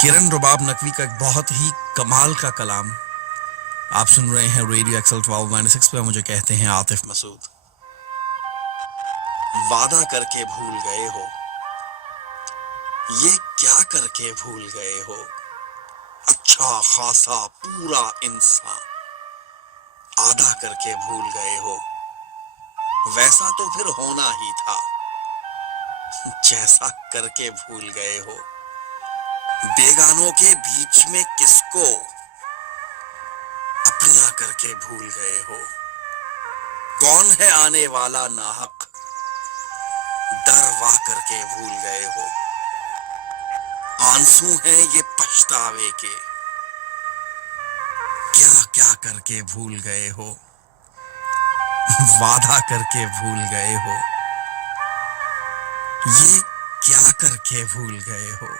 किरण रुबाब नकवी का एक बहुत ही कमाल का कलाम आप सुन रहे हैं रेडियो एक्सल 12-6 पे। मुझे कहते हैं आतिफ मसूद। वादा करके भूल गए हो, ये क्या करके भूल गए हो। अच्छा खासा पूरा इंसान आधा करके भूल गए हो। वैसा तो फिर होना ही था जैसा करके भूल गए हो। बेगानों के बीच में किसको अपना करके भूल गए हो। कौन है आने वाला नाहक, डरवा करके भूल गए हो। आंसू हैं ये पछतावे के, क्या क्या करके भूल गए हो। वादा करके भूल गए हो, ये क्या करके भूल गए हो।